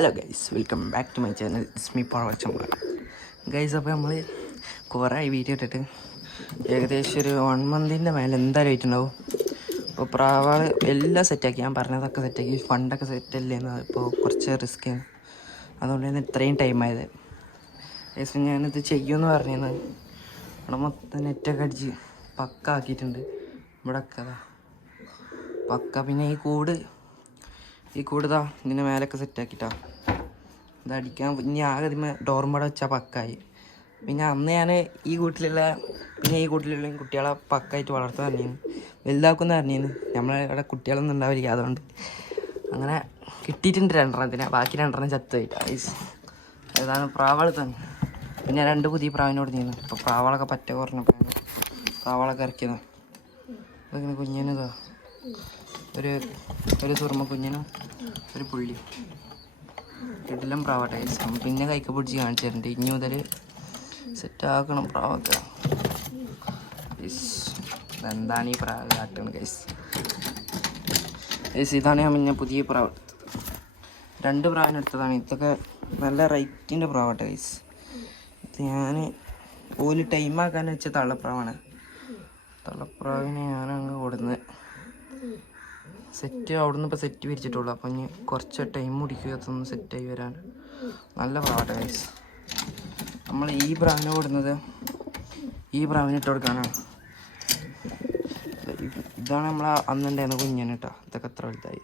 Hello guys, welcome back to my channel. It's me Pavachampa guys. അപ്പോൾ നമ്മൾ കുറേ video ഇട്ടിട്ട് ഏകദേശം ഒരു 1 മന്തിൻ്റെ മേലെ എന്തായാലും ആയിട്ടുണ്ടാവും. അപ്പോൾ പ്രാവാൾ എല്ലാം സെറ്റാക്കി, ഞാൻ പറഞ്ഞതൊക്കെ സെറ്റാക്കി, ഫണ്ടൊക്കെ സെറ്റല്ലേന്ന്. ഇപ്പോൾ കുറച്ച് റിസ്ക്കാണ്, അതുകൊണ്ട് തന്നെ ഇത്രയും ടൈമായത്. ഗൈസ് ഞാനിത് ചെയ്യുമെന്ന് പറഞ്ഞത് ഇവിടെ മൊത്തം നെറ്റൊക്കെ അടിച്ച് പക്ക ആക്കിയിട്ടുണ്ട്. ഇവിടെ ഒക്കെ പക്ക. പിന്നെ ഈ കൂട് ഇതിൻ്റെ മേലൊക്കെ സെറ്റാക്കിയിട്ടാ ഇത് അടിക്കാൻ. ഇനി ആകെ ഇതിന്മേൽ ഡോർമട വെച്ചാൽ പക്കായി. പിന്നെ അന്ന് ഞാൻ ഈ കൂട്ടിലുള്ള കുട്ടികളെ പക്കായിട്ട് വളർത്താൻ പറഞ്ഞിരുന്നു, വലുതാക്കുമെന്ന് പറഞ്ഞിരുന്നു. നമ്മളിവിടെ കുട്ടികളൊന്നും ഉണ്ടാവില്ല, അതുകൊണ്ട് അങ്ങനെ കിട്ടിയിട്ടുണ്ട് 2 ബാക്കി 2 ചത്തുപോയിട്ടാണ്. ഏതാണ് പ്രാവാൾ തന്നെ. പിന്നെ 2 പുതിയ പ്രാവിനോട് നീന്നു. ഇപ്പോൾ പ്രാവാളൊക്കെ പറ്റ കുറഞ്ഞപ്പോഴാണ് പ്രാവാളൊക്കെ ഇറക്കിയതാണ്. അതിങ്ങനെ കുഞ്ഞിനിതാ ഒരു സുറുമ കുഞ്ഞിനും ഒരു പുള്ളി ഇതെല്ലാം പ്രാവട്ടെ. പിന്നെ കൈക്ക് പിടിച്ച് കാണിച്ചു തരുന്നുണ്ട്. ഇനി മുതൽ സെറ്റാക്കണം പ്രാവൊക്കെ. എന്താണ് ഈ പ്രാവ് കാട്ടണം ഗൈസ്? ഇതാണ് ഞാൻ പിന്നെ പുതിയ പ്രാവ് എടുത്തത്. 2 പ്രാവിനെടുത്തതാണ്. ഇതൊക്കെ നല്ല റേറ്റിൻ്റെ പ്രാവട്ടെ ഗൈസ്. ഇത് ഞാൻ ഓല് ടൈമാക്കാൻ വെച്ച തള്ളപ്രാവാണ്. തള്ളപ്രാവിനെ ഞാനങ്ങ് കൊടുന്ന് സെറ്റ് അവിടുന്ന് ഇപ്പോൾ സെറ്റ് വിരിച്ചിട്ടുള്ളൂ. അപ്പം ഇനി കുറച്ച് ടൈം പിടിക്കുക അതൊന്ന് സെറ്റായി വരാൻ. നല്ല പ്രാവട്ടെ ഗൈസ്. നമ്മൾ ഈ പ്രാവിനെ കൊടുക്കുന്നത് ഈ പ്രാവിനെ ഇട്ട് കൊടുക്കാനാണ്. ഇതാണ് നമ്മൾ അന്നുണ്ടായിരുന്ന കുഞ്ഞിന് കേട്ടോ. ഇതൊക്കെ എത്ര വലുതായി,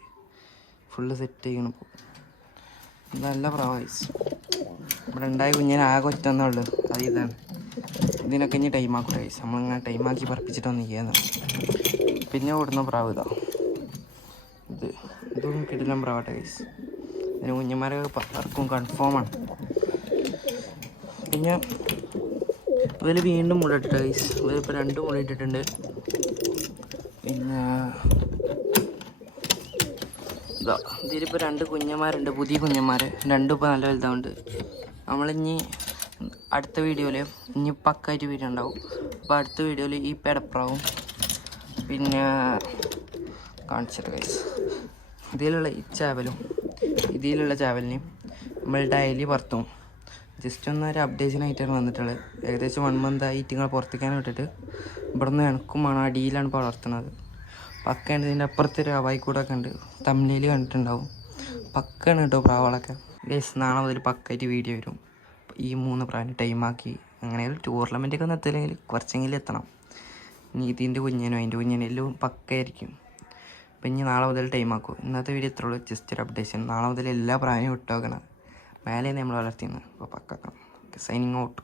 ഫുള്ള് സെറ്റ് ചെയ്യണം. ഇപ്പോൾ നല്ല പ്രാവ ഗൈസ്. ഇവിടെ ഉണ്ടായ കുഞ്ഞിന് ആകെ ഒറ്റെന്നുള്ളൂ, അത് ഇതാണ്. ഇതിനൊക്കെ ഇനി ടൈമാക്കൂടെ ഗൈസ്. നമ്മളിങ്ങനെ ടൈമാക്കി പറപ്പിച്ചിട്ടൊന്നും ചെയ്യാന്ന്. പിന്നെ കൊടുന്ന പ്രാവ് ഇതും കിടിലം പ്രാവട്ടെ ഗൈസ്. ഇതിന് കുഞ്ഞന്മാരൊക്കെ പറക്കും കൺഫേമാണ്. പിന്നെ ഇതിൽ വീണ്ടും മുള ഇട്ടിട്ട് ഗൈസ്. ഇതിലിപ്പോൾ 2 മുള ഇട്ടിട്ടുണ്ട്. പിന്നെ ഇതിലിപ്പോൾ 2 കുഞ്ഞന്മാരുണ്ട്, പുതിയ കുഞ്ഞന്മാർ. 2 ഇപ്പോൾ നല്ല വലുതാവുണ്ട്. നമ്മളിനി അടുത്ത വീഡിയോയിൽ ഇനി പക്കായിട്ട് വീഡിയോ ഉണ്ടാവും. അപ്പോൾ അടുത്ത വീഡിയോയിൽ ഈ പെടപ്രാവും പിന്നെ കാണിച്ചിട്ട് ഗൈസ്. ഇതിലുള്ള ഈ ഇതിലുള്ള ചാവലിനെയും നമ്മൾ ഡെയിലി പുറത്തും ജസ്റ്റ് ഒരു അപ്ഡേഷനായിട്ടാണ് വന്നിട്ടുള്ളത്. ഏകദേശം 1 മന്തായി ഇറ്റുങ്ങൾ പുറത്തേക്കാണ് വിട്ടിട്ട്. ഇവിടെ നിന്ന് എനക്കും വേണം, അടിയിലാണ് ഇപ്പോൾ വളർത്തുന്നത്. പക്കയുണ്ട്. ഇതിൻ്റെ അപ്പുറത്തൊരു അവായിക്കൂടൊക്കെ ഉണ്ട്, തമിഴിൽ കണ്ടിട്ടുണ്ടാവും. പക്കയാണ് കേട്ടോ പ്രാവുകളൊക്കെ ഗൈസ്. നാളെ മുതൽ പക്കായിട്ട് വീഡിയോ വരും. ഈ 3 പ്രാവിനെ ടൈമാക്കി അങ്ങനെയാലും ടൂർണമെൻറ്റൊക്കെ ഒന്നും എത്തില്ലെങ്കിൽ കുറച്ചെങ്കിലും എത്തണം. ഇനി ഇതിൻ്റെ കുഞ്ഞിനും അതിൻ്റെ കുഞ്ഞിനും എല്ലാം പക്കയായിരിക്കും. അപ്പം ഇനി നാളെ മുതൽ ടൈമാക്കും. ഇന്നത്തെ വീഡിയോ ഇത്രേ ഉള്ളൂ, ജസ്റ്റ് ഒരു അപ്ഡേഷൻ. നാളെ മുതൽ എല്ലാ പ്രാവിനെയും വിട്ടു നോക്കണം. മേലെ നമ്മൾ വളർത്തിയെന്ന്. അപ്പോൾ പക്കാക്കണം. Signing out.